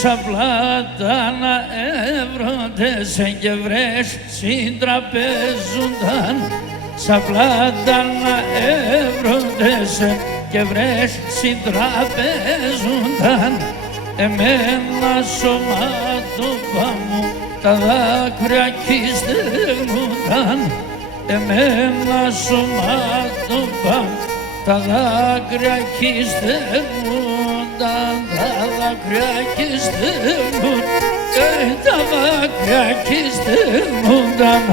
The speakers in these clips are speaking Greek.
σαπλάτα να εύρωτες και βρες συντραπέζουνταν, σαπλάτα να εύρωτες και βρες συντραπέζουνταν, εμένα σωμάτωπα μου τα δάκρυα κι στέλνουνταν, εμένα σωμάτωπα μου τα δάκρυα κι στέλνουνταν, τα δάκρυα κι στέλνουν, τα δάκρυα κι στέλνουνταν.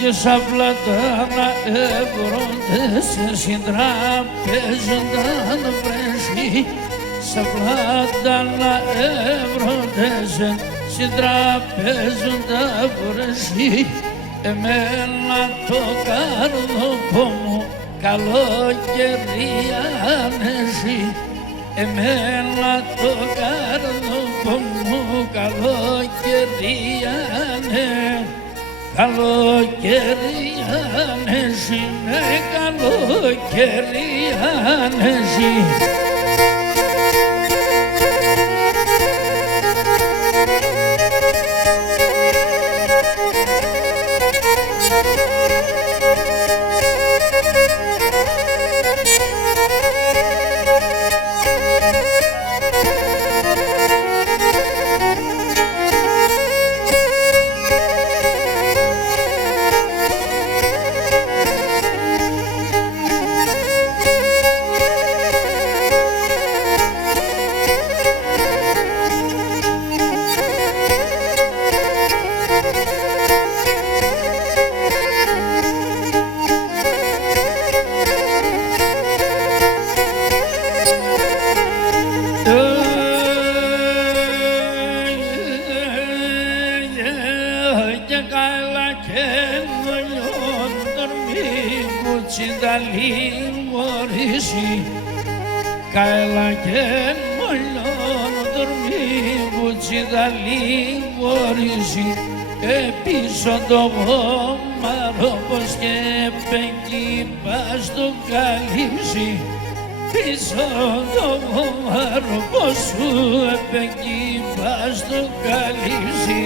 Και σαπλάτα να εύρωτες συντραπέζουνταν βρέσι, σαπλάτα να εύρωτες συντραπέζουνταν βρέσι, εμένα το καρδόπο μου καλοκαιρί ανέσι, εμένα το καρδόπο μου καλοκαιρί ανέσι. Καλοκαίρι άνεση, ναι, καλοκαίρι άνεση. Κάιλα και μολιόν δορμί βουτσίδα λιγορίζει, πίσω το βόμαρο πως και πέγγι πας το καλύψει, πίσω το βόμαρο πως σου πέγγι πας το καλύψει.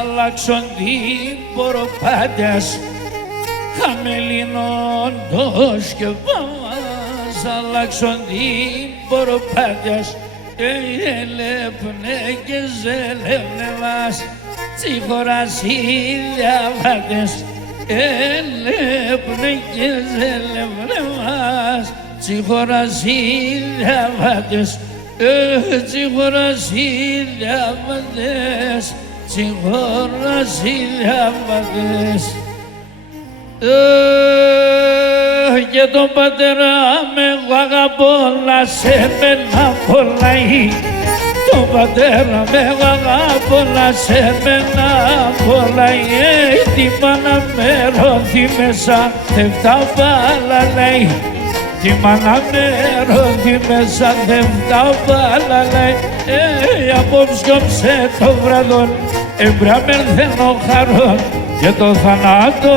Αλλάξον την ποροπάτιας, χαμελινόντος και βάμας, αλλάξον την ποροπάτιας, ελέπνε και ζέλευνε μας, τσίχωρας οι διαβάτες, ελέπνε και ζέλευνε μας, τσίχωρας οι διαβάτες, τσίχωρας οι διαβάτες, τσιχώρας οι διαβάτες. Και τον πατέρα με εγώ αγαπώ να σε μένα πολλαεί, τον πατέρα με εγώ αγαπώ να σε μένα πολλαεί, τη μάνα με ρώθη μέσα τεφτά βάλα λέει, τη μάνα με ρώθη μέσα τεφτά βάλα λέει, απόψιωψε το βραδόν εμπραμερθένο χαρόν, και το θανάτο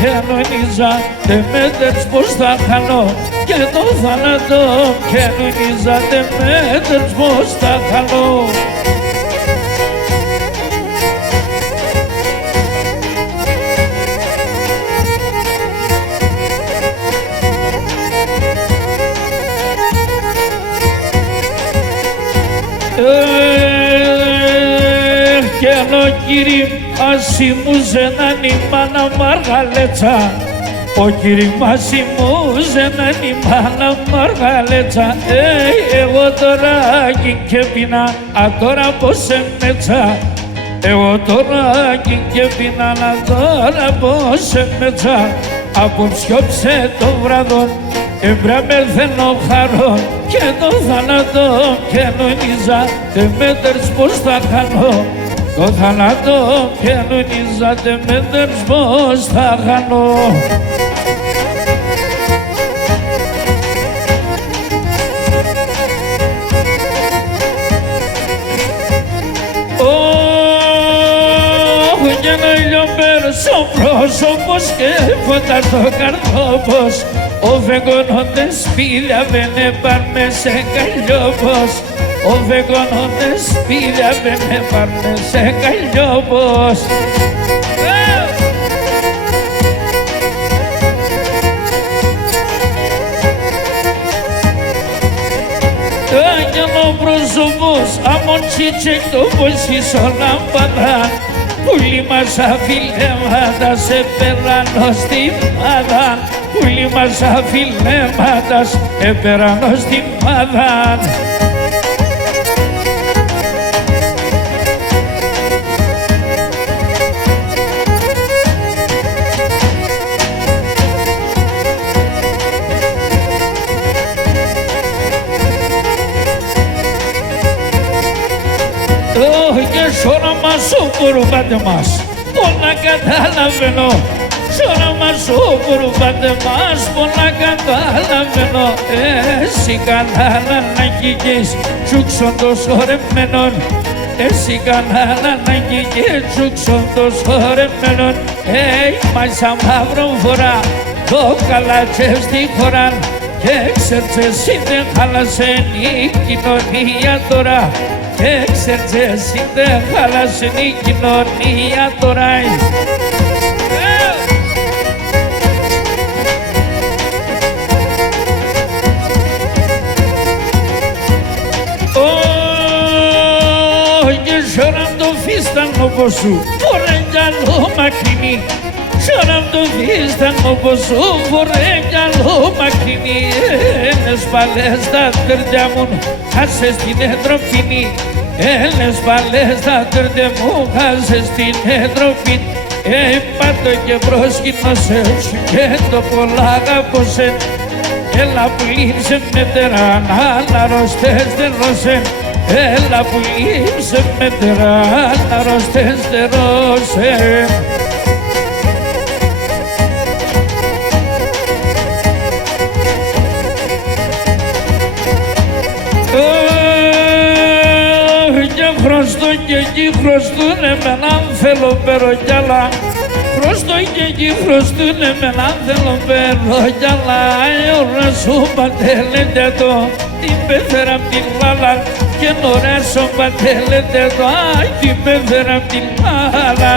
καινονίζα δε μέτρες πως θα χανώ, και το θάνατο καινονίζα δε μέτρες πως θα χανώ. Καινοκύρι ας Μασιμούζεναν η μάνα Μαργαλέτσα, ο κύρι Μασιμούζεναν η μάνα Μαργαλέτσα. Εγώ τώρα και πεινά, τώρα πως εμέτσα. Εγώ τώρα και πεινά, τώρα πως εμέτσα. Απόψιόψε το βράδον, εμπράμερθεν ο χαρό και το θάνατο κοινωνίζα. Τε μέτερς πως θα κάνω, το θάνατο κοινωνίζα. Τε μέτερς πως θα κάνω. Για να λιωμένος ο πρόσωπος και φωτά στο καρδόπος, ο βεγγονόντες σπήλια βενε πάρμε σε καλλιόπος, ο βεγγονόντες σπήλια βενε πάρμε σε καλλιόπος. Το άγγελο πρόσωπος αμον τσίτσεκ το πως ίσο λάμπαδα, πουλί μας αφιλέματα σε περάνω στη μάδα, πουλί μας αφιλέματα σε περάνω στη μάδα. Σ' όνομα σου κουρουμπάτε μας, πολλά καταλαβαίνω. Σ' όνομα σου κουρουμπάτε μας, πολλά καταλαβαίνω. Εσύ κανένα να κυγείς, τσούξον το σωρεμένον. Εσύ κανένα να κυγείς, τσούξον το σωρεμένον. Μας σαν μαύρο φορά, το καλάτσες στη χώρα. Και ξέρεις εσύ δεν χάλασε η κοινωνία τώρα. Και ξέρεις εσύ δεν χάλασε η κοινωνία τώρα. Και σωράν το φίστανο σου, φορέ γυαλό μακρινή. Σωράν το φίστανο σου, φορέ γυαλό μακρινή. Έλες παλές τα τερδιά μου, χάσες την εντροφήνη. Έλες παλές τα τερδιά μου, χάσες την εντροφήνη. Πάτω και προσκυνώσε σου και το πολλά αγαπώσε. Έλα που λείψε με τεράν, αλλά αρρωστές δεν ρώσεν. Έλα που λείψε με τεράν, αρρωστές δεν ρώσεν. Και εκεί χρωστούνε με έναν θέλω περογιάλα. Χρωστό και εκεί χρωστούνε με έναν θέλω περογιάλα. Η ώρα σου πατέλετε το, την πέφερα απ' την λάλα. Και νωρά σου πατέλετε το, την πέφερα απ' την λάλα.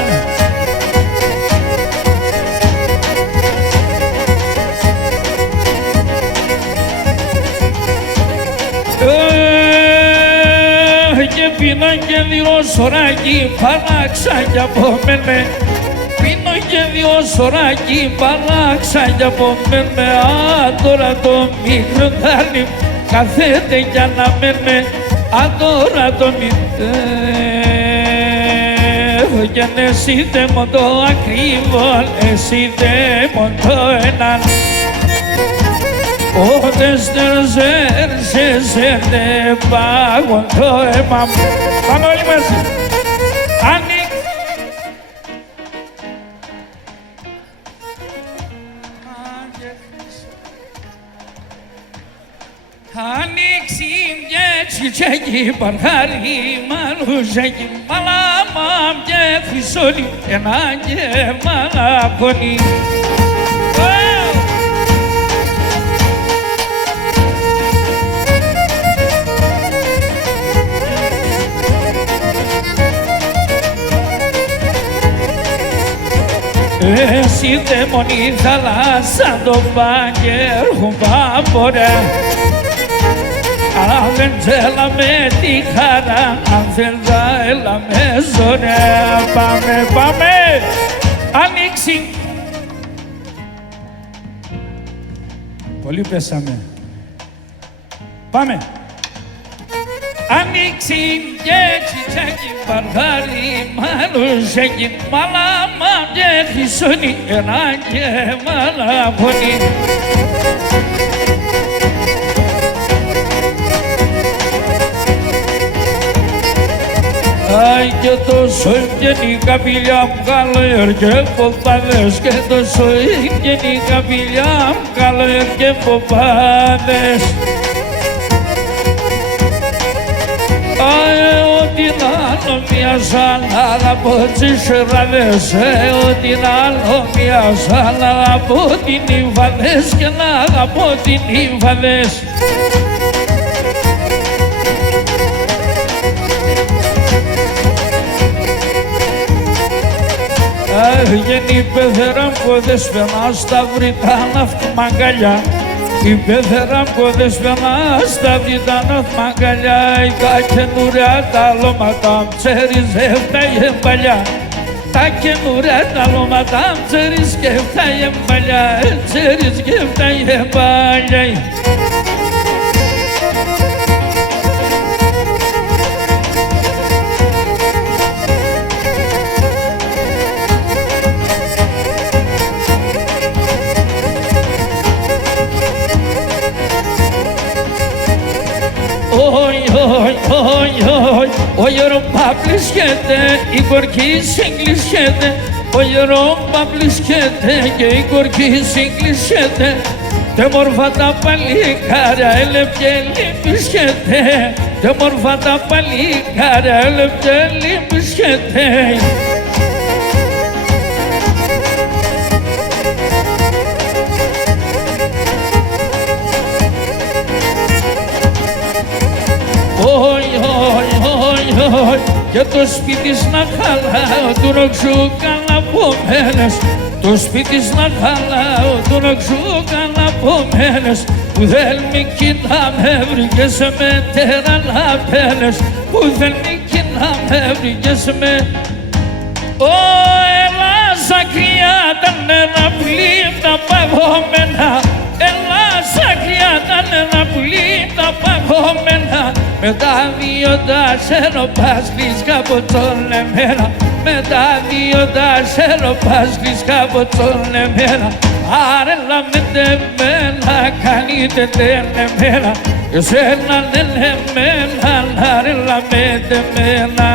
Και πίνω και δύο σωράκι παράξα κι από μένε. Πίνω και δύο σωράκι παράξα κι από μένε. Τώρα το μικρό δάλι καθέται για να μένε. Τώρα το μικρό και εσύ δεν μου το ακριβώ, εσύ δεν μου το έναν. Όταν στερζέρσε δεν πάγω το αίμα μου. Πάμε όλοι μαζί. Ανοίξει μια τσιτσέκι παρχάρι μαλουζέκι μαλάμα και χρυσόλι ένα και μαλακόνι. Εσύ δαίμονη θάλασσα το μπάγκερ χουμπάπορα. αν δεν θέλαμε τη χαρά, αν δεν θα έλαμε ζωρέα. Πάμε, πάμε, ανοίξει. Πολύ πέσαμε. Πάμε. Ανοίξει και τσιτσάκι παρχάρι μαλουσέκι μαλάμα και χρυσόνι ένα και μαλαφωνί. Αι και τόσο γενικά φιλιά μου καλέ και ποπάδες και τόσο γενικά φιλιά μου καλέ και ποπάδες. Ό,τι άλλο μια σάλα από τις ράδες, ό,τι άλλο μια σάλα από την Ιβαδές και να αγαπώ την Ιβαδές. Έγινε η πεθερά μου δεσπενά στα βρυτάνα αυτή μαγκαλιά. Η πεθερά μου δεσπενά στα βρυτάνα αυτή μαγκαλιά. Τα καινούρια τα λώματα ξέρεις έφταγε παλιά. Τα καινούρια τα λώματα ξέρεις και έφταγε παλιά. Ξέρεις και έφταγε παλιά. Ο Europa πλησχέται, η κορκή συγκλεισχέται. Ο Europa πλησχέται και η κορκή συγκλεισχέται. Τε μορφά τα παλικάρια έλεπε λυμπισχέται. Τε μορφά τα παλικάρια έλεπε λυμπισχέται. Και το σπίτι να χαλάω, του ροξού καναπομένες. Το σπίτι να χαλάω, του ροξού καναπομένες. Που δεν μη κοινά με βρήκες με τεραλαπέλες. Που δεν μη κοινά με βρήκες με... Ω Ελλάς ακριά τα νερά πλήν τα παγωμένα. Ελλάς ακριά τα νερά πλήν τα παγωμένα. Με τα δύο τα σέρωπας κλείσκα από τον εμένα. Με τα δύο τα σέρωπας κλείσκα από τον εμένα. Άρε λαμέτε μένα, κάνετε εμένα. Εσένα λένε εμένα, άρε λαμέτε μένα.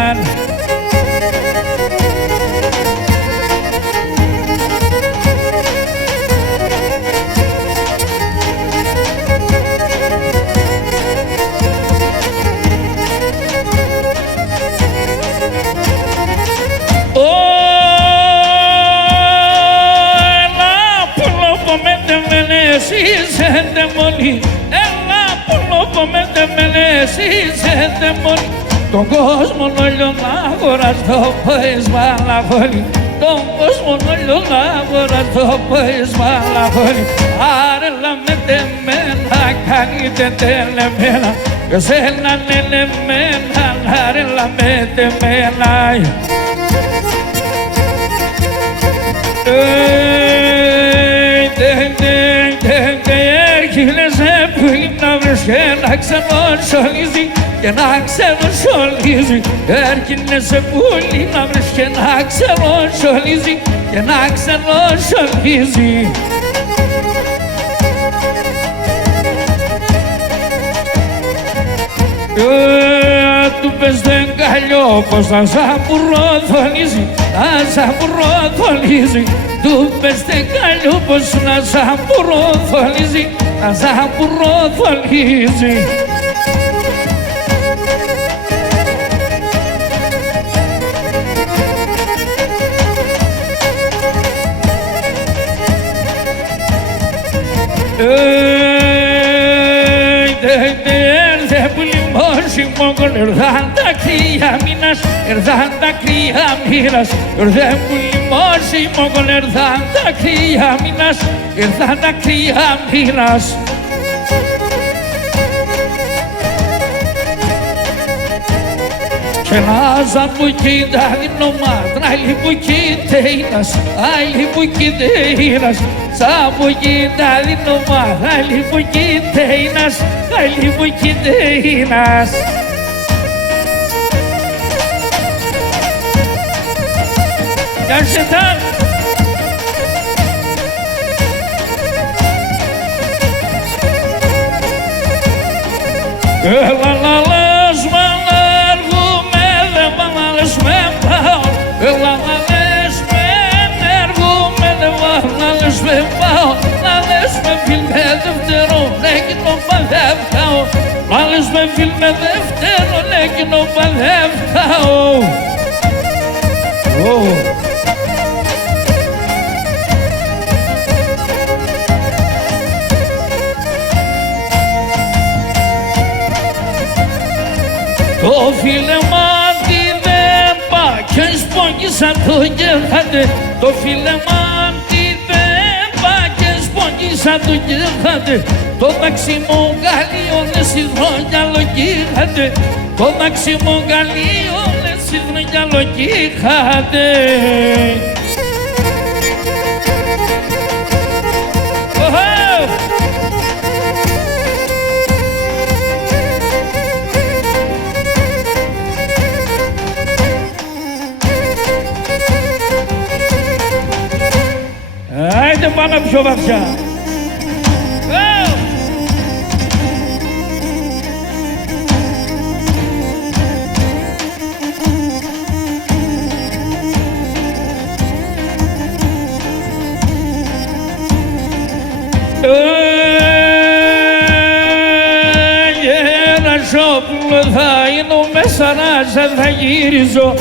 Είσαι μόνοι, έλα που με τεμελές, είσαι μόνοι. Τον κόσμο όλο να αγοράς το πες μαλαχώνει. Τον κόσμο όλο να αγοράς το πες μαλαχώνει. Άρε με τεμένα, κάνετε τελεμένα. Εσένα λελεμένα, άρε με τεμένα. Έρχεσαι που να βρεις και να ξενοσολίζει και να ξενοσολίζει. Έρχεσαι που να βρεις και να ξενοσολίζει και να ξενοσολίζει. Του πες δεν καλιό πως θα σαμπουροθολίζει, θα σαμπουροθολίζει. Του πες δεν καλιό πως να σαμπουροθολίζει, θα σαμπουροθολίζει. Μόγκον ερδάν τα κρύα μήνας, ερδάν τα κρύα μοίρας. Ερδάν που λιμώσει μόγκον ερδάν τα κρύα μήνας, ερδάν τα κρύα μοίρας. Σενάζα μου κοίτα δινομάτρα, άλλη μου κοίτεινας, άλλη μου κοίτεινας. Σα μου κοίτα δινομάτρα, άλλη μου κοίτεινας, άλλη μου κοίτεινας. Γεια σε τα. Έλα να λες με ενεργούμε, δε μ' λες με πάω. Έλα να λες με ενεργούμε, δε μ' λες με πάω. Να λες με φίλμε δεύτερο, εκείνο παδεύκαω. Να λες με φίλμε δεύτερο, εκείνο παδεύκαω. Το φιλεμάτι δεν πά και σπόγγισα το κεφάτε. Το φιλεμάτι δεν πά και σπόγγισα το κεφάτε. Το ταξίμο γαλλίον εσύ χρόνια λογίχατε. Το ταξίμο γαλλίον εσύ χρόνια λογίχατε. Άιντε πάμε πιο βαθιά. Γερασόπουλο θα είναι μέσα ράσα θα γύριζω.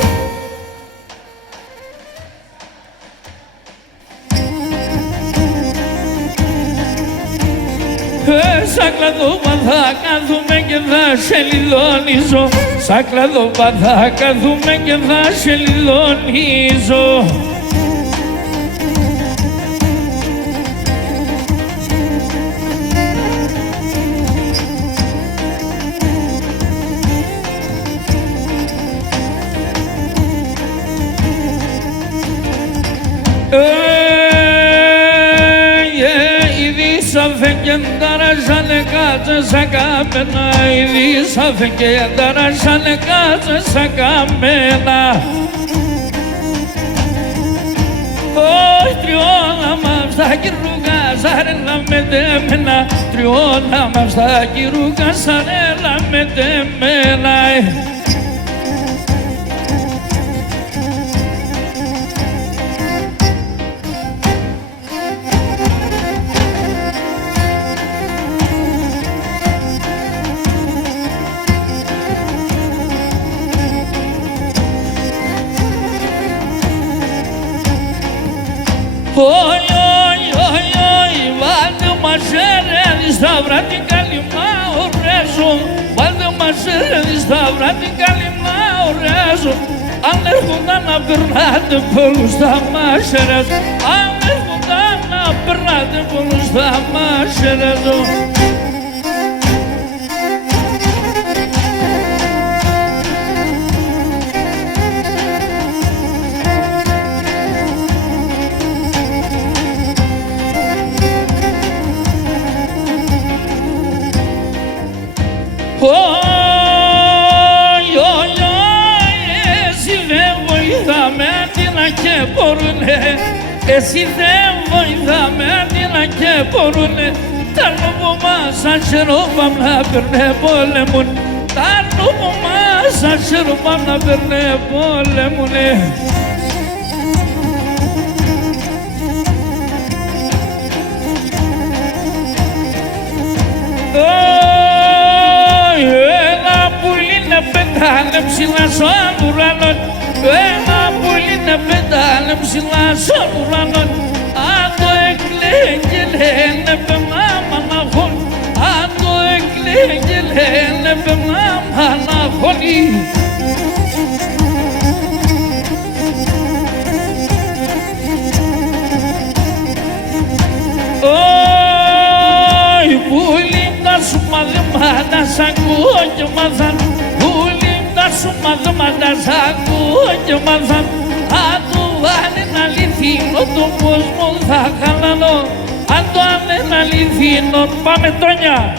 Σαν κλαδόπα θα κάθουμε και θα σε λιδώνιζω. Σαν κλαδόπα θα κάθουμε και θα σε λιδώνιζω. Darajane kaza sakamena, idi safke darajane kaza sakamena. Oh, triona mavsta kiruga sarela medemena, triona mavsta kiruga sarela medemena. Oi, oi, oi, oi, βάλτε μας έρεδι στα βράδυ καλυμά ορέζω. Βάλτε μας έρεδι στα βράδυ καλυμά ορέζω. Αν έρχονταν να περνάτε πολλούς θα μας έρεδω. Αν έρχονταν να περνάτε πολλούς θα μας έρεδω. Εσύ δεν βοηθάμε αντίνα και μπορούνε. Τα νου μας ασυρωπάμ να περνέ πόλεμουν. Τα νου μας ασυρωπάμ να περνέ πόλεμουνε. Ένα πουλί να πετάνε ψηλά στον ουρανό. Ένα πουλί να πετάνε ψηλά στον ουρανό. Αν το εκλέγει λένε περνά μαναχών. Αν το εκλέγει λένε περνά μαναχών. Ωι πουλί τα σου μαθήματα σ' ακούω και μάθαν. Πουλί τα σου μαθήματα και μάθαν αν το είναι αληθινό τον κόσμο θα χαλανώ. Αν το είναι αληθινό, πάμε Τόνια.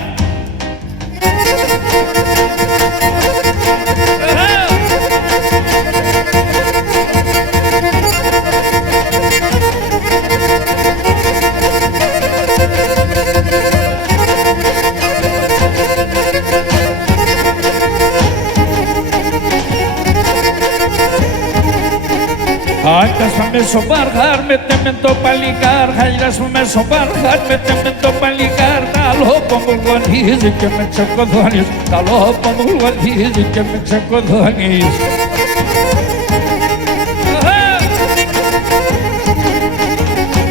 Χάλιασαμε στο μπαρχάρ, με το παλικάρ. Χάλιασαμε στο μπαρχάρ, με το παλικάρ. Καλό που μου γονίζει και με ξεκοδώνεις. Καλό που μου γονίζει και με ξεκοδώνεις.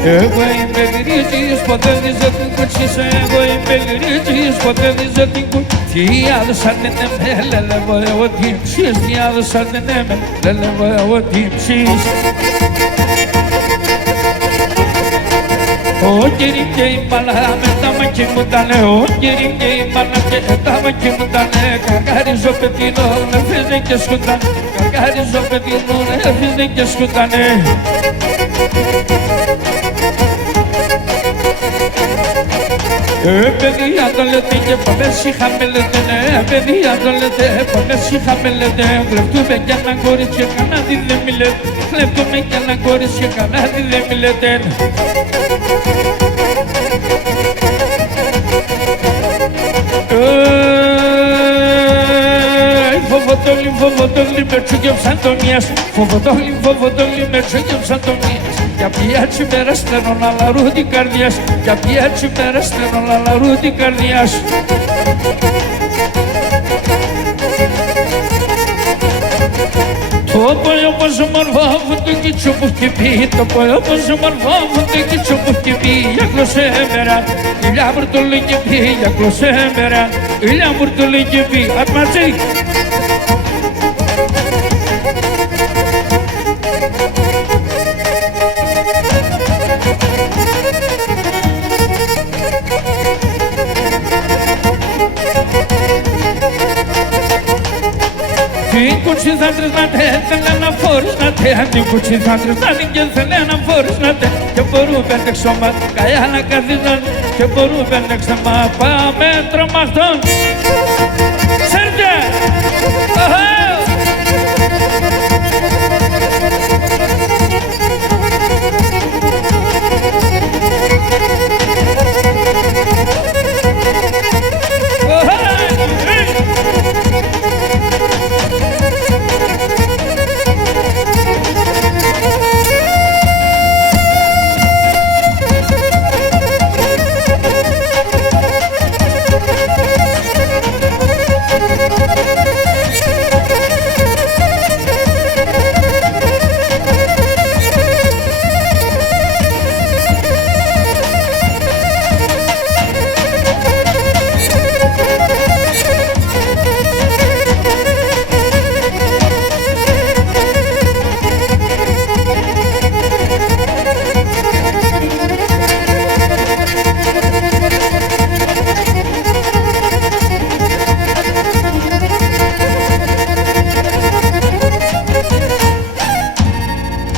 Εγώ είμαι γρήτης, ποτέ δεν την κουτσίσα. Εγώ είμαι γρήτης, ποτέ δεν την κουτσίσα. Τι άδωσαν είναι με, λελεύω εγώ την ψήσεις. Τι άδωσαν είναι με, λελεύω εγώ την ψήσεις. Ο κύρι και η μπαλά με τα μάκη μου τανε. Ο κύρι και η μπαλά και τα μάκη μου τανε. Καρκάριζο πετίνο, με φύζε και σκουτάνε. Καρκάριζο πετίνο, με φύζε και σκουτάνε. Παιδιά το λέτε και πολλές είχαμε λέτε. Παιδιά το λέτε, πολλές είχαμε λέτε. Κλεπτούμε κι ένα κορίτσι και κανένα τι δεν μιλέτε. Κλεπτούμε κι ένα κορίτσι και κανένα τι δεν μιλέτε. Φοβοτόλι, φοβοτόλι με τσούκευσαν το μιας. Φοβοτόλι, φοβοτόλι με τσούκευσαν το μιας. Για ποια τσιμέρα στέλνω να λαρού την καρδιάς. Για ποια τσιμέρα στέλνω να λαρού την καρδιάς. Το πόλιο πως μορφά μου το κίτσο που έχει πει. Το πόλιο πως μορφά μου το κίτσο που έχει πει. Για κλωσέμερα, ηλιά μπουρτολή και πει. Για κλωσέμερα, ηλιά μπουρτολή και πει. Απ' μαζί. Την κουτσί θα τρεις να τε, θέλε να φόρεις να τε. Την κουτσί θα τρεις να την και θέλε να φόρεις να τε. Και μπορούμε να ξόμα, καλιά να καθίσαν. Και μπορούμε να ξόμα, πάμε τρομακτών. Σέρτε!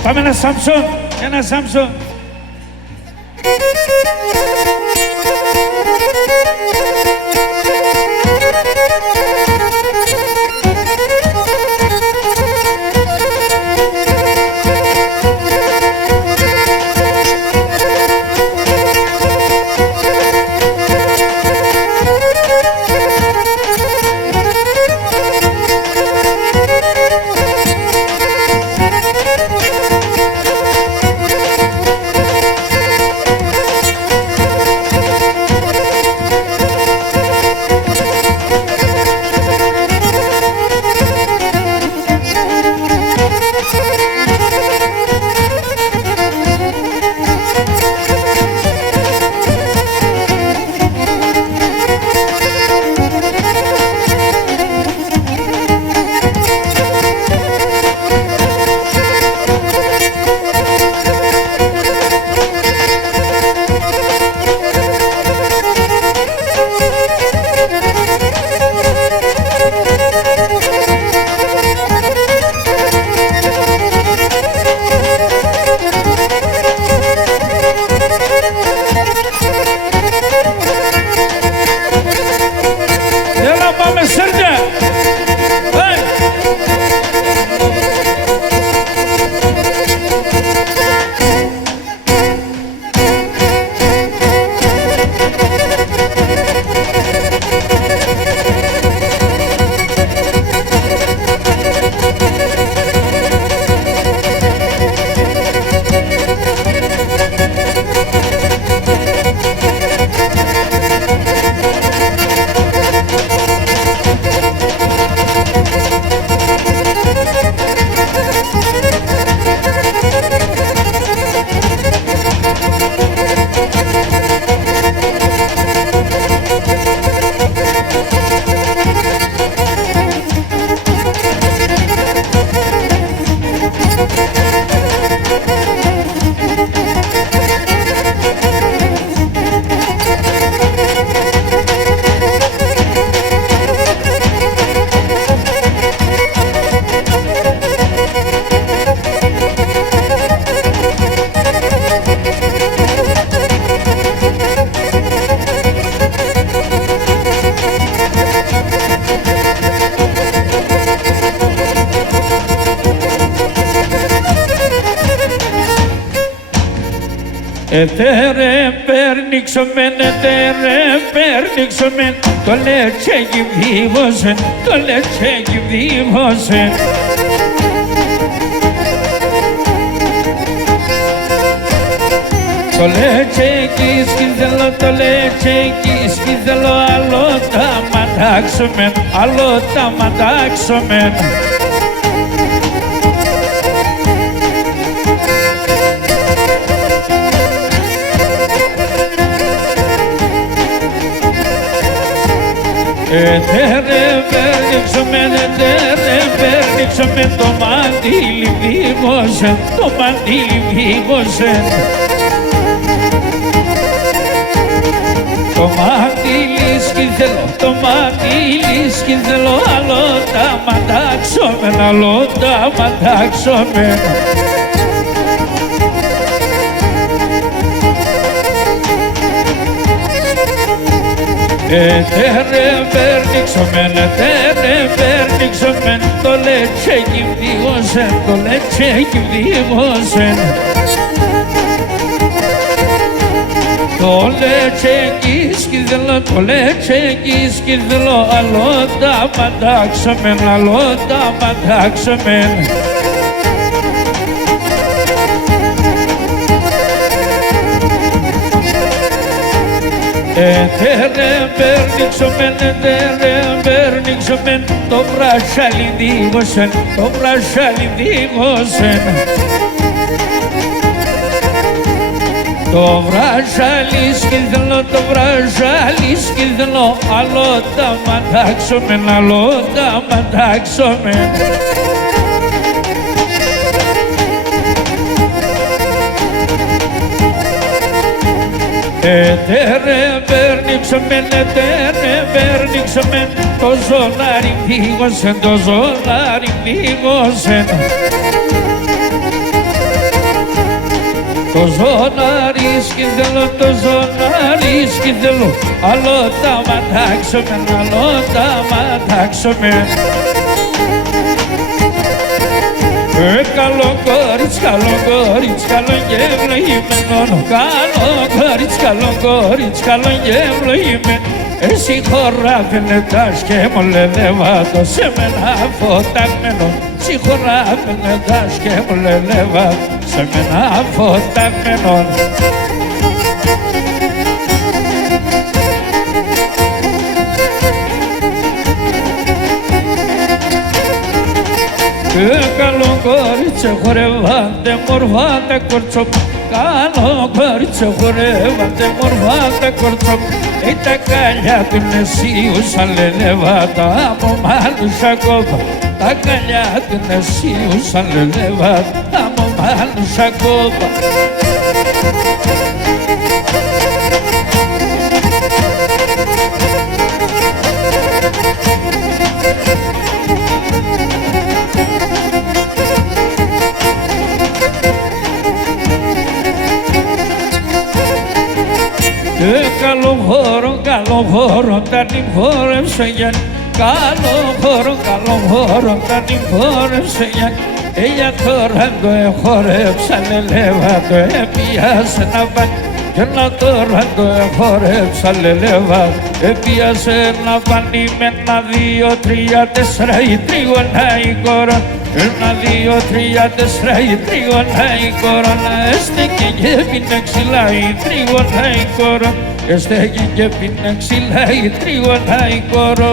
Πάμε ένα Σάμψον, ένα Σάμψον. Ετερε περνίξομεν, το λετσέκι βίβωσεν, το λετσέκι βίβωσεν. Το λετσέκι σκυθελό, το λετσέκι σκυθελό, άλλο τα ματάξομεν, άλλο τα ματάξομεν. Ετερε περνίξομεν, το μαντήλι βίβωσεν, το μαντήλι βίβωσεν. Το μαντήλι σκυθελό, το μαντήλι σκυθελό, άλλο τα ματάξομεν, άλλο τα ματάξομεν. Ετερε περνίξομεν, το λετσέκι βίβωσεν, το λετσέκι βίβωσεν. Το λετσέκι σκυθελό, το λετσέκι σκυθελό, άλλο τα ματάξομεν, άλλο τα ματάξομεν. Ετερε περνίξομεν, το βρασάλι δίγωσεν, το βρασάλι δίγωσεν. Το βρασάλι σκυθελό, το βρασάλι σκυθελό, άλλο τα ματάξομεν, άλλο τα ματάξομεν. Ετερε περνίξομεν, το ζωνάρι βίγωσεν, το ζωνάρι βίγωσεν. Το ζωνάρι σκυθελό, το ζωνάρι σκυθελό, άλλο τα ματάξομεν, άλλο τα ματάξομεν. Καλό κορίτσι, καλό κορίτσι, καλό και ευλογημένο. Καλό κορίτσι, καλό κορίτσι, καλό και ευλογημένο. Εσύ χωράφαινε τας και μολεδεύατο σε μένα φωταγμένο. Εσύ χωράφαινε τας και μολεδεύατο σε μένα φωταγμένο. Καλό κορίτσι χορεύατε μορφά τα κορτσόπ. Καλό κορίτσι χορεύατε μορφά τα κορτσόπ. Τα καλιά του νεσίουσαν λελεύατα από μάλουσα κόπα. Τα καλιά του νεσίουσαν λελεύατα από μάλουσα κόπα. Καλό χώρο, τα την χόρεψε για καλό χώρο, τα την χόρεψε για για τώρα το εχόρεψα, λελεύα το έπιασε να πάει και να τώρα το εχόρεψα, λελεύα έπιασε να πάνει με ένα, δύο, τρία, τέσσερα η τρίγωνα η κόρα. Ένα, δύο, τρία, τέσσερα η τρίγωνα η κόρα. Έστεκε και πίνε ξυλά η τρίγωνα η κόρα. Έστεκε και πίνε ξυλά η τρίγωνα η κόρα.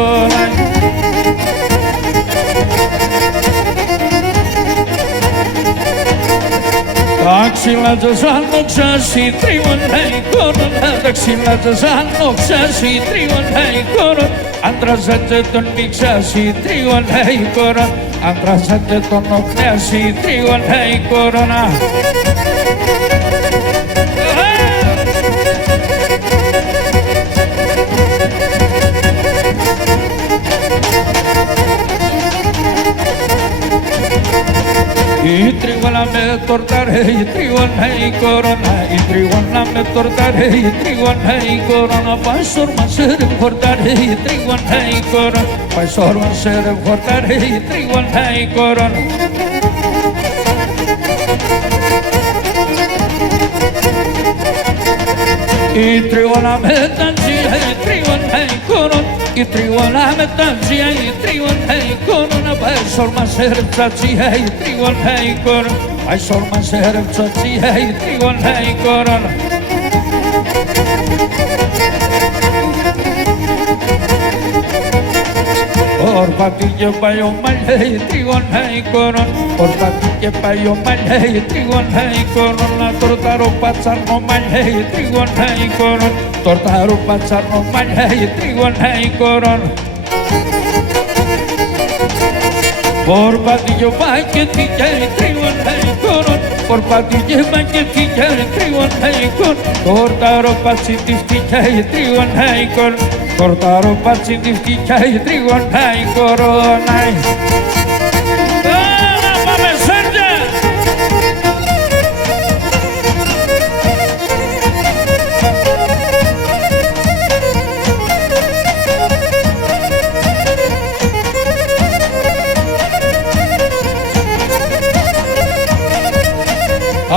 Τα ξύλα τους άνοιξας η τρίγωνα η κόρα. Τα ξύλα τους άνοιξας η τρίγωνα η κόρα. Αντράζατε τον μίξας η τρίγωνα η κόρα. Αντράζατε τον οκνέας η τρίγωνα η κόρονα. Η τρίγωνα με τορτάρε, η τρίγωνα η κόρονα. Η τρίγωνα με τορτάρε, η τρίγωνα η κόρονα. Πάει σόρμα σε ρε χορτάρε, η τρίγωνα η κόρονα. Πάει σόρμα σε ρε χορτάρε, η τρίγωνα η κόρονα. Η τριώνα μεταξία, η τριώνα εικόνων, η τριώνα μεταξία, η τριώνα εικόνων, πάει σόρμα σε ρεψατσία, η τριώνα εικόνων, πάει σόρμα σε ρεψατσία, η τριώνα εικόνων. Ορπάτη και πάει ο μαλλιέ, τριώνα εικόνων, ορπάτη και πάει ο μαλλιέ, τριώνα εικόνων, να τορτάρω πατσάρνο μαλλιέ, τριώνα εικόνων, τορτάρω πατσάρνο μαλλιέ, τριώνα εικόνων. Ορπάτη και πάει και τικάει, τριώνα εικόνων, ορπάτη και πάει και τικάει, τριώνα εικόνων, τορτάρω πατσί της τικάει, τριώνα εικόνων. Cortaro pazzi di fica e trigona e corona. Mamma Sergia!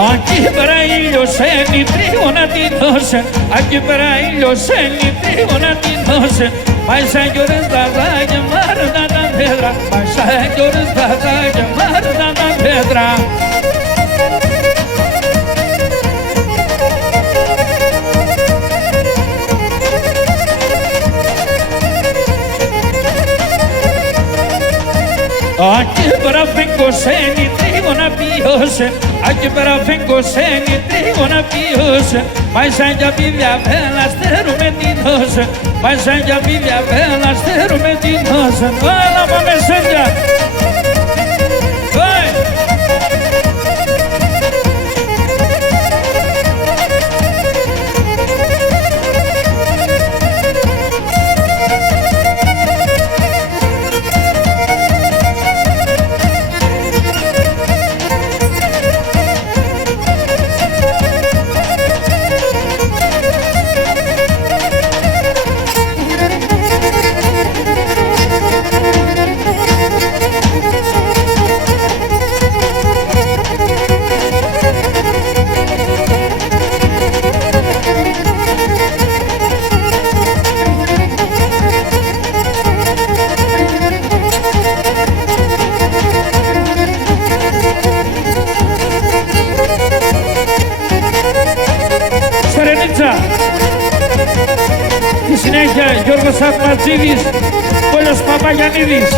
Anche per io sei trigona di noce, anche per io sei trigona di noce, ma sai che ora sta chiamare da pedra, ma sai che ora sta chiamare da pedra. Anche per vengo segni trigona biose, anche per vengo segni trigona biose, ma sai già vivia bella sterumetinosa, ma sai già vivia bella sterumetinosa, la mamma Sergia. Vai! Στη συνέχεια Γιώργος Ατματζίδης, Πόλος Παπαγιαννίδης.